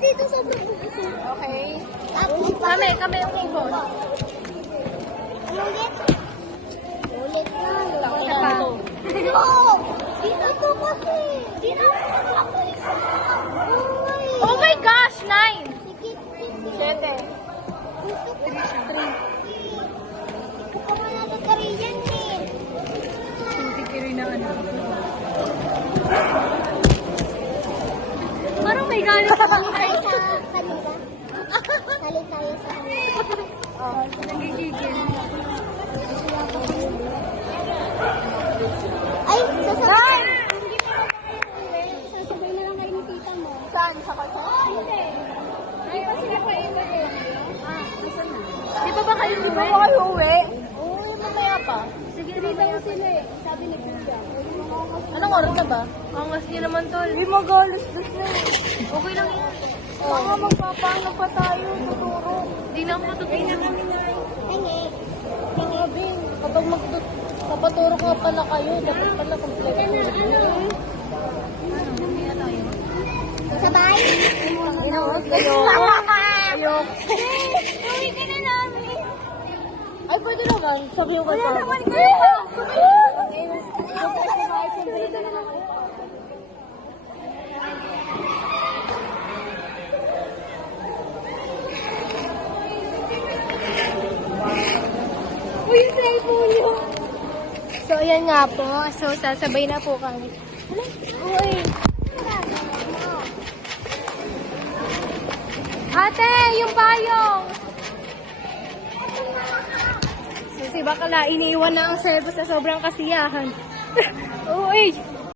dito sobrang busog. Okay. Kami yung ibon. Ulit. Ulit na. Isa pa. No! Dito to kasi. Dito ako. Oh my gosh! 9! Sige, sige. 7. Gusto ko. 3. Gusto ko na nagkariyan eh. Hindi na ano. Parang may galit sa Sali tayo sa kanila. Sali tayo sa kanila. Oh, nagigigil. Ay, sasabay. Sasabay na lang kayo ni tita mo. Saan? Sa kotse? Hindi. Ay, pa sila kayo na eh. Di ba kayo uwi? Di ba kayo uwi? Oo, mamaya pa. Sige, dito yung sila eh. Sabi ni Kuya. Anong oras na ba? Angas niya naman, tol. Hindi mag-alas-dos na eh. Okay lang yan. Baka magpapaano pa tayo, tuturo. Hindi na ako matuturo. Hingi. Grabe, kapag magpapaturo ka pala kayo, dapat pala kompleto. Sabay? Ayok. Ayok. Uwi ka na namin. Ay, pwede naman. Sabi yung Wala naman kayo. Uy, yung cellphone nyo. So, ayan nga po. So, sasabay na po kami. Uy. Ate, yung payong. Si bakla, iniiwan na ang servo sa sobrang kasiyahan. Uy.